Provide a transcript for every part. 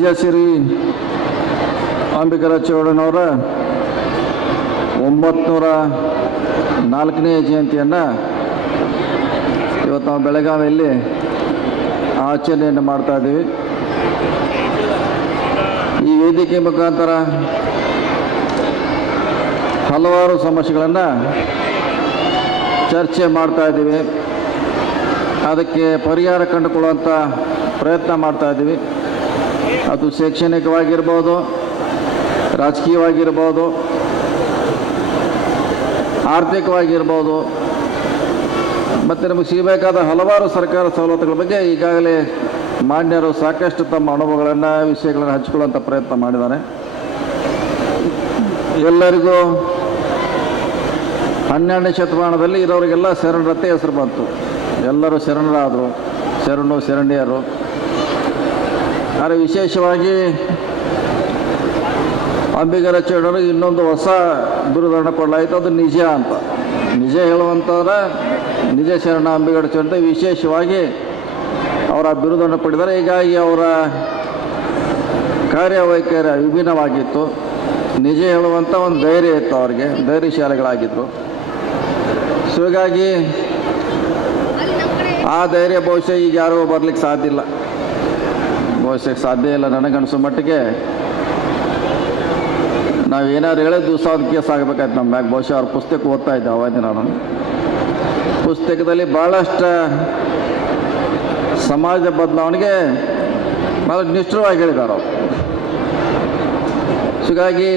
ನಿಜಶ್ರೀ ಅಂಬಿಕರ ಚೌಡನವರ 904ನೇ ಜಯಂತಿಯನ್ನು ಇವತ್ತು ನಾವು ಬೆಳಗಾವಿಯಲ್ಲಿ ಆಚರಣೆಯನ್ನು ಮಾಡ್ತಾ ಇದ್ದೀವಿ. ಈ ವೇದಿಕೆ ಮುಖಾಂತರ ಹಲವಾರು ಸಮಸ್ಯೆಗಳನ್ನು ಚರ್ಚೆ ಮಾಡ್ತಾ ಇದ್ದೀವಿ. ಅದಕ್ಕೆ ಪರಿಹಾರ ಕಂಡುಕೊಳ್ಳುವಂಥ ಪ್ರಯತ್ನ ಮಾಡ್ತಾ ಇದ್ದೀವಿ. ಅದು ಶೈಕ್ಷಣಿಕವಾಗಿರ್ಬೋದು, ರಾಜಕೀಯವಾಗಿರ್ಬೋದು, ಆರ್ಥಿಕವಾಗಿರ್ಬೋದು, ಮತ್ತು ನಮಗೆ ಸಿಗಬೇಕಾದ ಹಲವಾರು ಸರ್ಕಾರ ಸವಲತ್ತುಗಳ ಬಗ್ಗೆ ಈಗಾಗಲೇ ಮಾನ್ಯರು ಸಾಕಷ್ಟು ತಮ್ಮ ಅನುಭವಗಳನ್ನು, ವಿಷಯಗಳನ್ನು ಹಂಚಿಕೊಳ್ಳುವಂಥ ಪ್ರಯತ್ನ ಮಾಡಿದ್ದಾರೆ. ಎಲ್ಲರಿಗೂ 12ನೇ ಶತಮಾನದಲ್ಲಿ ಇರೋರಿಗೆಲ್ಲ ಶರಣರತೆ ಹೆಸರು ಬಂತು. ಎಲ್ಲರೂ ಶರಣರಾದರು, ಶರಣಿಯರು. ಆದರೆ ವಿಶೇಷವಾಗಿ ಅಂಬಿಗರ ಚೌಡರಿಗೆ ಇನ್ನೊಂದು ಹೊಸ ಬಿರುದನ್ನು ಕೊಡಲಾಯಿತು, ಅದು ನಿಜ ಅಂತ. ನಿಜ ಹೇಳುವಂಥವ್ರ ನಿಜ ಶರಣ ಅಂಬಿಗರ ಚೌಡ ವಿಶೇಷವಾಗಿ ಅವರ ಬಿರುದನ್ನು ಪಡೆದರೆ. ಹೀಗಾಗಿ ಅವರ ಕಾರ್ಯವೈಖರಿ ವಿಭಿನ್ನವಾಗಿತ್ತು. ನಿಜ ಹೇಳುವಂಥ ಒಂದು ಧೈರ್ಯ ಇತ್ತು, ಅವರಿಗೆ ಧೈರ್ಯಶಾಲಿಗಳಾಗಿದ್ದರು. ಸೊ ಹೀಗಾಗಿ ಆ ಧೈರ್ಯ ಬಹುಶಃ ಈಗ ಯಾರೂ ಬರಲಿಕ್ಕೆ ಸಾಧ್ಯ ಇಲ್ಲ, ನನಗನ್ಸೋ ಮಟ್ಟಿಗೆ. ನಾವು ಏನಾದ್ರು ಹೇಳಿದ ದಿವಸ ಅದು ಕೇಸ್ ಆಗಬೇಕಾಯ್ತು ನಮ್ಮ ಮ್ಯಾಗ. ಬಹುಶಃ ಅವ್ರ ಪುಸ್ತಕ ಓದ್ತಾ ಇದ್ದೆ ಅವಾಗೆ. ನಾನು ಪುಸ್ತಕದಲ್ಲಿ ಭಾಳಷ್ಟು ಸಮಾಜ ಬದಲಾವಣೆಗೆ ಭಾಳ ನಿಷ್ಠುರವಾಗಿ ಹೇಳಿದ್ದಾರೆ ಅವರು. ಹೀಗಾಗಿ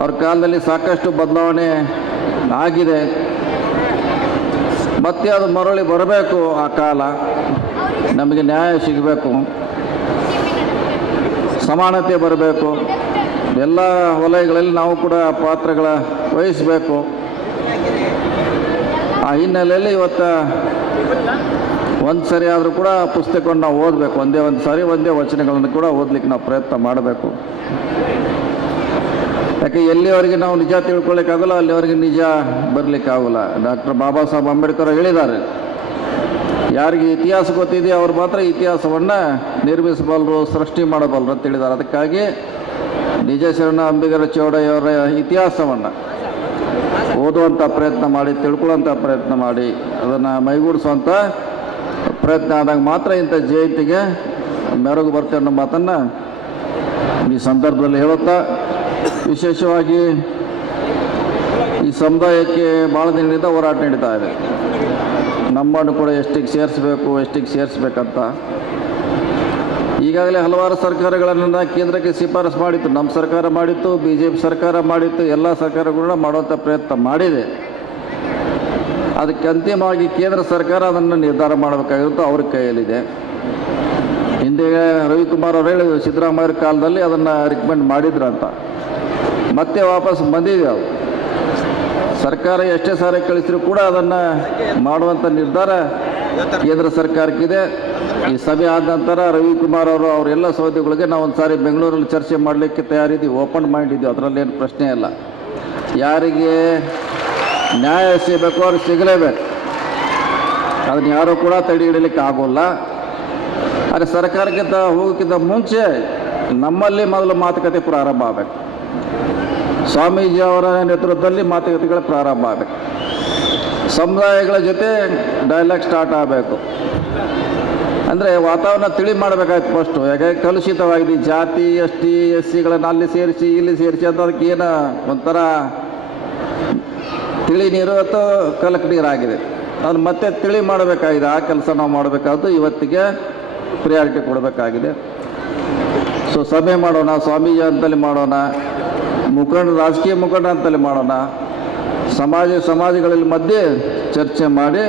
ಅವ್ರ ಕಾಲದಲ್ಲಿ ಸಾಕಷ್ಟು ಬದಲಾವಣೆ ಆಗಿದೆ. ಮತ್ತೆ ಅದು ಮರಳಿ ಬರಬೇಕು. ಆ ಕಾಲ ನಮಗೆ ನ್ಯಾಯ ಸಿಗಬೇಕು, ಸಮಾನತೆ ಬರಬೇಕು, ಎಲ್ಲ ವಲಯಗಳಲ್ಲಿ ನಾವು ಕೂಡ ಪಾತ್ರಗಳ ವಹಿಸಬೇಕು. ಆ ಹಿನ್ನೆಲೆಯಲ್ಲಿ ಇವತ್ತು ಒಂದು ಸರಿ ಆದರೂ ಕೂಡ ಪುಸ್ತಕವನ್ನು ನಾವು ಓದಬೇಕು. ಒಂದೇ ವಚನಗಳನ್ನು ಕೂಡ ಓದಲಿಕ್ಕೆ ನಾವು ಪ್ರಯತ್ನ ಮಾಡಬೇಕು. ಯಾಕೆ ಎಲ್ಲಿವರೆಗೆ ನಾವು ನಿಜ ತಿಳ್ಕೊಳ್ಳಿಕ್ಕಾಗಲ್ಲ, ಅಲ್ಲಿವರೆಗೆ ನಿಜ ಬರಲಿಕ್ಕಾಗಲ್ಲ. ಡಾಕ್ಟರ್ ಬಾಬಾ ಸಾಹೇಬ್ ಅಂಬೇಡ್ಕರ್ ಹೇಳಿದ್ದಾರೆ, ಯಾರಿಗೆ ಇತಿಹಾಸ ಗೊತ್ತಿದೆಯೋ ಅವ್ರು ಮಾತ್ರ ಇತಿಹಾಸವನ್ನು ನಿರ್ಮಿಸಬಲ್ಲರು, ಸೃಷ್ಟಿ ಮಾಡಬಲ್ಲರು ಅಂತ ಹೇಳಿದ್ದಾರೆ. ಅದಕ್ಕಾಗಿ ನಿಜ ಶರಣ ಅಂಬಿಗರ ಚೌಡಯ್ಯವರ ಇತಿಹಾಸವನ್ನು ಓದುವಂಥ ಪ್ರಯತ್ನ ಮಾಡಿ, ತಿಳ್ಕೊಳ್ಳೋಂಥ ಪ್ರಯತ್ನ ಮಾಡಿ, ಅದನ್ನು ಮೈಗೂಡಿಸುವಂಥ ಪ್ರಯತ್ನ ಆದಾಗ ಮಾತ್ರ ಇಂಥ ಜಯಂತಿಗೆ ಮೆರುಗು ಬರ್ತೇವೆ ಅನ್ನೋ ಮಾತನ್ನು ಈ ಸಂದರ್ಭದಲ್ಲಿ ಹೇಳುತ್ತಾ, ವಿಶೇಷವಾಗಿ ಈ ಸಮುದಾಯಕ್ಕೆ ಭಾಳ ದಿನದಿಂದ ಹೋರಾಟ ನಡೀತಾ ಇದೆ. ನಮ್ಮನ್ನು ಕೂಡ ಎಷ್ಟಿಗೆ ಸೇರಿಸ್ಬೇಕಂತ ಈಗಾಗಲೇ ಹಲವಾರು ಸರ್ಕಾರಗಳನ್ನು ಕೇಂದ್ರಕ್ಕೆ ಶಿಫಾರಸು ಮಾಡಿತ್ತು. ನಮ್ಮ ಸರ್ಕಾರ ಮಾಡಿತ್ತು, BJP ಸರ್ಕಾರ ಮಾಡಿತ್ತು, ಎಲ್ಲ ಸರ್ಕಾರಗಳನ್ನ ಮಾಡುವಂಥ ಪ್ರಯತ್ನ ಮಾಡಿದೆ. ಅದಕ್ಕೆ ಅಂತಿಮವಾಗಿ ಕೇಂದ್ರ ಸರ್ಕಾರ ಅದನ್ನು ನಿರ್ಧಾರ ಮಾಡಬೇಕಾಗಿರುತ್ತೋ ಅವ್ರ ಕೈಯಲ್ಲಿದೆ. ಹಿಂದೆ ರವಿಕುಮಾರ್ ಅವರು ಹೇಳಿದ್ರು, ಸಿದ್ದರಾಮಯ್ಯ ಕಾಲದಲ್ಲಿ ಅದನ್ನು ರಿಕಮೆಂಡ್ ಮಾಡಿದ್ರಂತ. ಮತ್ತೆ ವಾಪಸ್ ಬಂದಿದೆ. ಅದು ಸರ್ಕಾರ ಎಷ್ಟೇ ಸಾರಿ ಕಳಿಸಿದ್ರು ಕೂಡ ಅದನ್ನು ಮಾಡುವಂಥ ನಿರ್ಧಾರ ಕೇಂದ್ರ ಸರ್ಕಾರಕ್ಕಿದೆ. ಈ ಸಭೆ ಆದ ನಂತರ ರವಿಕುಮಾರ್ ಅವರೆಲ್ಲ ಸೌದೆಗಳಿಗೆ ನಾವು ಒಂದು ಸಾರಿ ಬೆಂಗಳೂರಲ್ಲಿ ಚರ್ಚೆ ಮಾಡಲಿಕ್ಕೆ ತಯಾರಿದ್ದೀವಿ, ಓಪನ್ ಮೈಂಡ್ ಇದ್ದೀವಿ, ಅದರಲ್ಲೇನು ಪ್ರಶ್ನೆ ಇಲ್ಲ. ಯಾರಿಗೆ ನ್ಯಾಯ ಸಿಗಬೇಕು ಅವ್ರಿಗೆ ಸಿಗಲೇಬೇಕು, ಅದನ್ನು ಯಾರೂ ಕೂಡ ತಡೆ ಹಿಡಲಿಕ್ಕೆ ಆಗೋಲ್ಲ. ಆದರೆ ಸರ್ಕಾರಕ್ಕಿಂತ ಹೋಗೋಕ್ಕಿಂತ ಮುಂಚೆ ನಮ್ಮಲ್ಲಿ ಮೊದಲು ಮಾತುಕತೆ ಪ್ರಾರಂಭ ಆಗಬೇಕು. ಸ್ವಾಮೀಜಿ ಅವರ ನೇತೃತ್ವದಲ್ಲಿ ಮಾತುಕತೆಗಳು ಪ್ರಾರಂಭ ಆಗಬೇಕು. ಸಮುದಾಯಗಳ ಜೊತೆ ಡೈಲಾಗ್ ಸ್ಟಾರ್ಟ್ ಆಗಬೇಕು. ಅಂದರೆ ವಾತಾವರಣ ತಿಳಿ ಮಾಡಬೇಕಾಯ್ತು ಫಸ್ಟು. ಯಾಕೆ ಕಲುಷಿತವಾಗಿದೆ. ಜಾತಿ, ST, SCಗಳನ್ನು ಅಲ್ಲಿ ಸೇರಿಸಿ ಇಲ್ಲಿ ಸೇರಿಸಿ ಅಂತ ಅದಕ್ಕೆ ಏನು ಒಂಥರ ತಿಳಿ ನೀರು ಅಥವಾ ಕಲಕ್ ನೀರಾಗಿದೆ. ಅದನ್ನು ಮತ್ತೆ ತಿಳಿ ಮಾಡಬೇಕಾಗಿದೆ. ಆ ಕೆಲಸ ನಾವು ಮಾಡಬೇಕಾದ್ದು ಇವತ್ತಿಗೆ ಪ್ರಿಯಾರಿಟಿ ಕೊಡಬೇಕಾಗಿದೆ. ಸೊ ಸಭೆ ಮಾಡೋಣ, ಸ್ವಾಮೀಜಿ ಅಂತಲೇ ಮಾಡೋಣ, ರಾಜಕೀಯ ಮುಖಂಡ ಅಂತಲೇ ಮಾಡೋಣ, ಸಮಾಜಗಳಲ್ಲಿ ಮಧ್ಯೆ ಚರ್ಚೆ ಮಾಡಿ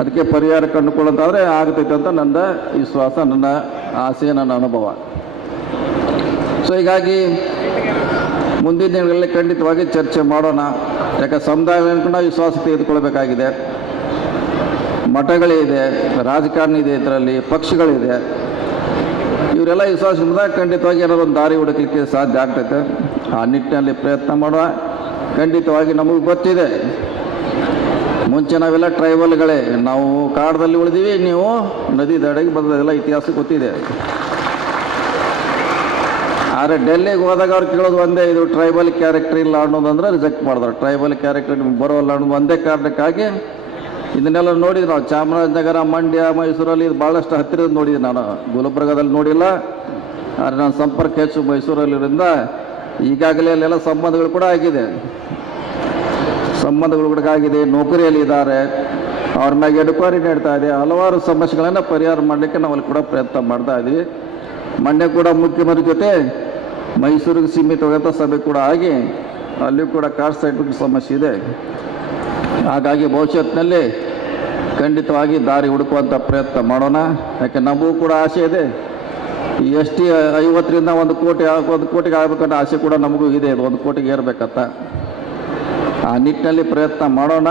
ಅದಕ್ಕೆ ಪರಿಹಾರ ಕಂಡುಕೊಳ್ಳೋದಾದರೆ ಆಗ್ತೈತೆ ಅಂತ ನನ್ನ ವಿಶ್ವಾಸ, ನನ್ನ ಆಸೆ, ನನ್ನ ಅನುಭವ. ಸೊ ಹೀಗಾಗಿ ಮುಂದಿನ ದಿನಗಳಲ್ಲಿ ಖಂಡಿತವಾಗಿ ಚರ್ಚೆ ಮಾಡೋಣ. ಯಾಕೆ ಸಮುದಾಯಗಳನ್ನು ಕೂಡ ವಿಶ್ವಾಸ ತೆಗೆದುಕೊಳ್ಬೇಕಾಗಿದೆ. ಮಠಗಳಿದೆ, ರಾಜಕಾರಣ ಇದೆ, ಇದರಲ್ಲಿ ಪಕ್ಷಗಳಿದೆ. ಇವರೆಲ್ಲ ವಿಶ್ವಾಸದಿಂದ ಖಂಡಿತವಾಗಿ ಏನಾದ್ರು ಒಂದು ದಾರಿ ಹುಡುಕಲಿಕ್ಕೆ ಸಾಧ್ಯ ಆಗ್ತೈತೆ. ಆ ನಿಟ್ಟಿನಲ್ಲಿ ಪ್ರಯತ್ನ ಮಾಡುವ. ಖಂಡಿತವಾಗಿ ನಮಗೆ ಗೊತ್ತಿದೆ, ಮುಂಚೆ ನಾವೆಲ್ಲ ಟ್ರೈಬಲ್ಗಳೇ, ನಾವು ಕಾಡದಲ್ಲಿ ಉಳಿದೀವಿ, ನೀವು ನದಿ ದಡೆಗೆ ಬಂದದೆಲ್ಲ ಇತಿಹಾಸ ಗೊತ್ತಿದೆ. ಆದರೆ ಡೆಲ್ಲಿಗೆ ಹೋದಾಗ ಅವ್ರು ಕೇಳೋದು ಒಂದೇ, ಇದು ಟ್ರೈಬಲ್ ಕ್ಯಾರೆಕ್ಟರ್ ಇಲ್ಲ ಅನ್ನೋದಂದ್ರೆ ರಿಜೆಕ್ಟ್ ಮಾಡಿದ್ರು. ಟ್ರೈಬಲ್ ಕ್ಯಾರೆಕ್ಟರ್ ನಿಮ್ಗೆ ಬರೋಲ್ಲ ಅನ್ನೋದು ಒಂದೇ ಕಾರಣಕ್ಕಾಗಿ ಇದನ್ನೆಲ್ಲ ನೋಡಿದ್ವಿ ನಾವು. ಚಾಮರಾಜನಗರ, ಮಂಡ್ಯ, ಮೈಸೂರಲ್ಲಿ ಇದು ಭಾಳಷ್ಟು ಹತ್ತಿರದ ನೋಡಿದ್ದೆ ನಾನು. ಗುಲ್ಬರ್ಗದಲ್ಲಿ ನೋಡಿಲ್ಲ, ಆದರೆ ನಾನು ಸಂಪರ್ಕ ಹೆಚ್ಚು ಮೈಸೂರಲ್ಲಿರೋದ್ರಿಂದ ಈಗಾಗಲೇ ಅಲ್ಲೆಲ್ಲ ಸಂಬಂಧಗಳು ಕೂಡ ಆಗಿದೆ. ನೌಕರಿಯಲ್ಲಿ ಇದ್ದಾರೆ, ಅವ್ರ ಮ್ಯಾಗೆ ಎನ್ಕ್ವೈರಿ ನಡೀತಾ ಇದೆ. ಹಲವಾರು ಸಮಸ್ಯೆಗಳನ್ನು ಪರಿಹಾರ ಮಾಡಲಿಕ್ಕೆ ನಾವು ಅಲ್ಲಿ ಕೂಡ ಪ್ರಯತ್ನ ಮಾಡ್ತಾ ಇದ್ವಿ. ಮೊನ್ನೆ ಕೂಡ ಮುಖ್ಯಮಂತ್ರಿ ಜೊತೆ ಮೈಸೂರಿಗೆ ಸೀಮಿತವಾದಂಥ ಸಭೆ ಕೂಡ ಆಗಿ ಅಲ್ಲಿ ಕೂಡ ಕಾಸ್ಟ್ ಸರ್ಟಿಫಿಕೇಟ್ ಸಮಸ್ಯೆ ಇದೆ. ಹಾಗಾಗಿ ಭವಿಷ್ಯತ್ತಿನಲ್ಲಿ ಖಂಡಿತವಾಗಿ ದಾರಿ ಹುಡುಕುವಂಥ ಪ್ರಯತ್ನ ಮಾಡೋಣ. ಯಾಕೆ ನಮಗೂ ಕೂಡ ಆಸೆ ಇದೆ, ಈ ಎಸ್ ಟಿ 50ರಿಂದ 1 ಕೋಟಿಗೆ ಆಗಬೇಕನ್ನೋ ಆಸೆ ಕೂಡ ನಮಗೂ ಇದೆ. 1 ಕೋಟಿಗೆ ಏರ್ಬೇಕಂತ ಆ ನಿಟ್ಟಿನಲ್ಲಿ ಪ್ರಯತ್ನ ಮಾಡೋಣ.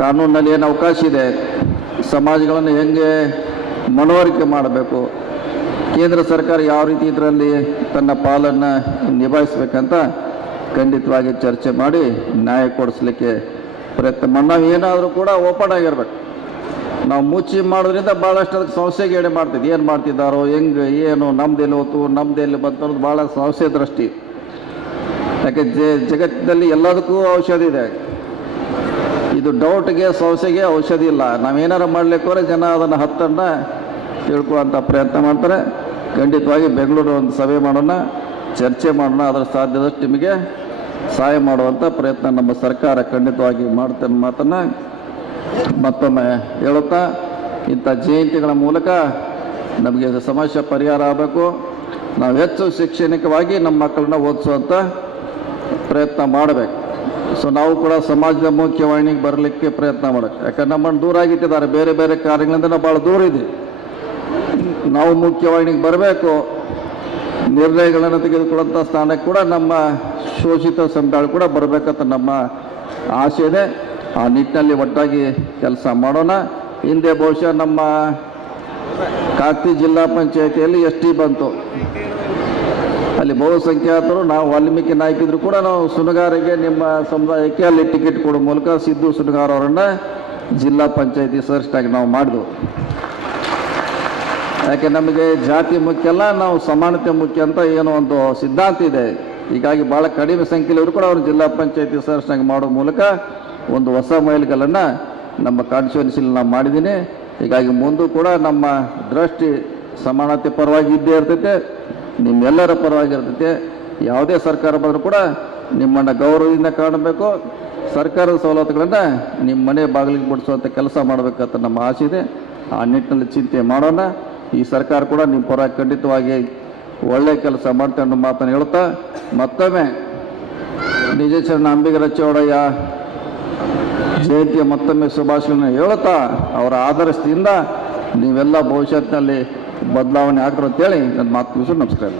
ಕಾನೂನಿನಲ್ಲಿ ಏನು ಅವಕಾಶ ಇದೆ, ಸಮಾಜಗಳನ್ನು ಹೆಂಗೆ ಮನವರಿಕೆ ಮಾಡಬೇಕು, ಕೇಂದ್ರ ಸರ್ಕಾರ ಯಾವ ರೀತಿ ಇದರಲ್ಲಿ ತನ್ನ ಪಾಲನ್ನು ನಿಭಾಯಿಸಬೇಕಂತ ಖಂಡಿತವಾಗಿ ಚರ್ಚೆ ಮಾಡಿ ನ್ಯಾಯ ಕೊಡಿಸ್ಲಿಕ್ಕೆ ಪ್ರಯತ್ನ ಮಾಡಿ. ನಾವು ಏನಾದರೂ ಕೂಡ ಓಪನ್ ಆಗಿರ್ಬೇಕು. ನಾವು ಮುಚ್ಚಿ ಮಾಡೋದ್ರಿಂದ ಭಾಳಷ್ಟು ಅದಕ್ಕೆ ಸಂಸ್ಥೆಗೆ ಎಡೆ ಮಾಡ್ತಿದ್ವಿ. ಏನು ಮಾಡ್ತಿದ್ದಾರೋ, ಹೆಂಗೆ, ಏನು, ನಮ್ದೆಲ್ಲಿ ಹೋತು, ನಮ್ದೆಲ್ಲಿ ಬಂತು ಅನ್ನೋದು ಭಾಳ ಸಂಸ್ಥೆ ದೃಷ್ಟಿ. ಯಾಕೆ ಜಗತ್ತಿನಲ್ಲಿ ಎಲ್ಲದಕ್ಕೂ ಔಷಧಿ ಇದೆ. ಇದು ಡೌಟ್ಗೆ, ಸಂಸ್ಥೆಗೆ ಔಷಧಿ ಇಲ್ಲ. ನಾವೇನಾರು ಮಾಡಲಿಕ್ಕೆ ಜನ ಅದನ್ನು ಹತ್ತನ್ನು ತಿಳ್ಕೊಳ್ಳೋಂಥ ಪ್ರಯತ್ನ ಮಾಡ್ತಾರೆ. ಖಂಡಿತವಾಗಿ ಬೆಂಗಳೂರು ಒಂದು ಸಭೆ ಮಾಡೋಣ, ಚರ್ಚೆ ಮಾಡೋಣ. ಅದರ ಸಾಧ್ಯದಷ್ಟು ನಿಮಗೆ ಸಹಾಯ ಮಾಡುವಂಥ ಪ್ರಯತ್ನ ನಮ್ಮ ಸರ್ಕಾರ ಖಂಡಿತವಾಗಿ ಮಾಡ್ತೇನೆ ಮಾತನ್ನು ಮತ್ತೊಮ್ಮೆ ಹೇಳುತ್ತಾ, ಇಂಥ ಜಯಂತಿಗಳ ಮೂಲಕ ನಮಗೆ ಸಮಸ್ಯೆ ಪರಿಹಾರ ಆಗಬೇಕು. ನಾವು ಹೆಚ್ಚು ಶೈಕ್ಷಣಿಕವಾಗಿ ನಮ್ಮ ಮಕ್ಕಳನ್ನ ಓದಿಸುವಂಥ ಪ್ರಯತ್ನ ಮಾಡಬೇಕು. ಸೊ ನಾವು ಕೂಡ ಸಮಾಜದ ಮುಖ್ಯವಾಹಿನಿಗೆ ಬರಲಿಕ್ಕೆ ಪ್ರಯತ್ನ ಮಾಡಬೇಕು. ಯಾಕಂದ್ರೆ ನಮ್ಮನ್ನು ದೂರ ಆಗಿಟ್ಟಿದ್ದಾರೆ, ಬೇರೆ ಬೇರೆ ಕಾರ್ಯಗಳಿಂದ ನಾವು ಭಾಳ ದೂರ ಇದ್ದೀವಿ. ನಾವು ಮುಖ್ಯವಾಹಿನಿಗೆ ಬರಬೇಕು. ನಿರ್ಣಯಗಳನ್ನು ತೆಗೆದುಕೊಳ್ಳುವಂಥ ಸ್ಥಾನಕ್ಕೆ ಕೂಡ ನಮ್ಮ ಶೋಷಿತ ಸಮುದಾಯ ಕೂಡ ಬರಬೇಕಂತ ನಮ್ಮ ಆಸೆ ಇದೆ. ಆ ನಿಟ್ಟಿನಲ್ಲಿ ಒಟ್ಟಾಗಿ ಕೆಲಸ ಮಾಡೋಣ. ಹಿಂದೆ ಬಹುಶಃ ನಮ್ಮ ಕಾಕತಿ ಜಿಲ್ಲಾ ಪಂಚಾಯಿತಿಯಲ್ಲಿ ಎಸ್ ಟಿ ಬಂತು, ಅಲ್ಲಿ ಬಹುಸಂಖ್ಯಾತರು, ನಾವು ವಾಲ್ಮೀಕಿ ನಾಯಕಿದ್ರು ಕೂಡ ನಾವು ಸುನಗಾರಿಗೆ ನಿಮ್ಮ ಸಮುದಾಯಕ್ಕೆ ಅಲ್ಲಿ ಟಿಕೆಟ್ ಕೊಡೋ ಮೂಲಕ ಸಿದ್ದು ಸುನಗಾರ್ ಅವರನ್ನು ಜಿಲ್ಲಾ ಪಂಚಾಯಿತಿ ಸದಸ್ಯರಾಗಿ ನಾವು ಮಾಡಿದ್ವು. ಯಾಕೆ ನಮಗೆ ಜಾತಿ ಮುಖ್ಯ ಅಲ್ಲ, ನಾವು ಸಮಾನತೆ ಮುಖ್ಯ ಅಂತ ಏನೋ ಒಂದು ಸಿದ್ಧಾಂತ ಇದೆ. ಹೀಗಾಗಿ ಭಾಳ ಕಡಿಮೆ ಸಂಖ್ಯೆಯವರು ಕೂಡ ಅವರು ಜಿಲ್ಲಾ ಪಂಚಾಯಿತಿ ಸದಸ್ಯರಾಗಿ ಮಾಡೋ ಮೂಲಕ ಒಂದು ಹೊಸ ಮೈಲಿಗಲ್ಲನ್ನು ನಮ್ಮ ಕಾನ್ಸ್ಟಿಟ್ಯೂನ್ಸಿಲಿ ನಾವು ಮಾಡಿದ್ದೀನಿ. ಹೀಗಾಗಿ ಮುಂದೂ ಕೂಡ ನಮ್ಮ ದೃಷ್ಟಿ ಸಮಾನತೆ ಪರವಾಗಿ ಇದ್ದೇ ಇರ್ತೈತೆ, ನಿಮ್ಮೆಲ್ಲರ ಪರವಾಗಿ ಇರ್ತೈತೆ. ಯಾವುದೇ ಸರ್ಕಾರ ಬಂದರೂ ಕೂಡ ನಿಮ್ಮನ್ನು ಗೌರವದಿಂದ ಕಾಣಬೇಕು. ಸರ್ಕಾರದ ಸವಲತ್ತುಗಳನ್ನು ನಿಮ್ಮ ಮನೆ ಬಾಗಿಲಿಗೆ ಬಿಡಿಸುವಂಥ ಕೆಲಸ ಮಾಡಬೇಕಂತ ನಮ್ಮ ಆಸೆ ಇದೆ. ಆ ನಿಟ್ಟಿನಲ್ಲಿ ಚಿಂತೆ ಮಾಡೋಣ. ಈ ಸರ್ಕಾರ ಕೂಡ ನಿಮ್ಮ ಪರ ಖಂಡಿತವಾಗಿ ಒಳ್ಳೆಯ ಕೆಲಸ ಮಾಡ್ತಾ ಅನ್ನೋ ಮಾತನ್ನು ಹೇಳ್ತಾ, ಮತ್ತೊಮ್ಮೆ ನಿಜಚರಣ ಅಂಬಿಗರ ಚೌಡಯ್ಯ ಜಯಂತಿಯ ಮತ್ತೊಮ್ಮೆ ಶುಭಾಶಯಗಳನ್ನು ಹೇಳುತ್ತಾ, ಅವರ ಆದರ್ಶದಿಂದ ನೀವೆಲ್ಲ ಭವಿಷ್ಯತ್ತಿನಲ್ಲಿ ಬದಲಾವಣೆ ಆಗ್ತಾರೆ ಅಂತೇಳಿ ನನ್ನ ಮಾತು ಮುಗಿಸು. ನಮಸ್ಕಾರ.